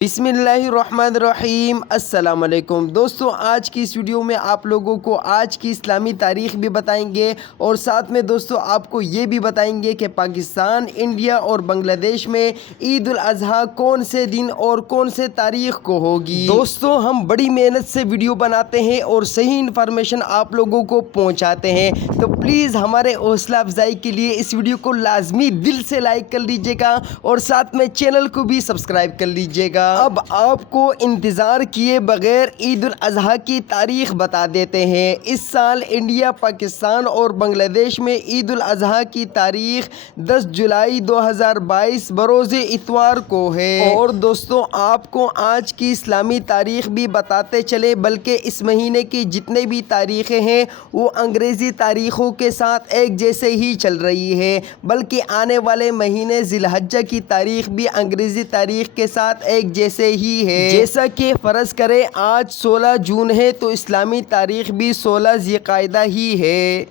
बिस्मिल्लाहिर्रहमानिर्रहीम। अस्सलाम वालेकुम दोस्तों, आज की इस वीडियो में आप लोगों को आज की इस्लामी तारीख़ भी बताएंगे और साथ में दोस्तों आपको ये भी बताएंगे कि पाकिस्तान, इंडिया और बांग्लादेश में ईद उल अज़हा कौन से दिन और कौन से तारीख़ को होगी। दोस्तों हम बड़ी मेहनत से वीडियो बनाते हैं और सही इन्फॉर्मेशन आप लोगों को पहुँचाते हैं, तो प्लीज़ हमारे हौसला अफजाई के लिए इस वीडियो को लाजमी दिल से लाइक कर लीजिएगा और साथ में चैनल को भी सब्सक्राइब कर लीजिएगा। अब आपको इंतज़ार किए बगैर ईद उल अज़हा की तारीख़ बता देते हैं। इस साल इंडिया, पाकिस्तान और बांग्लादेश में ईद उल अज़हा की तारीख़ 10 जुलाई 2022 बरोज़े इतवार को है। और दोस्तों आपको आज की इस्लामी तारीख़ भी बताते चले, बल्कि इस महीने की जितने भी तारीख़ें हैं वो अंग्रेज़ी तारीख़ों के साथ एक जैसे ही चल रही है, बल्कि आने वाले महीने ज़िलहज्जा की तारीख़ भी अंग्रेज़ी तारीख़ के साथ एक जैसे ही है। जैसा कि फ़र्ज़ करें आज 16 जून है तो इस्लामी तारीख़ भी 16 ज़िलक़ाइदा ही है।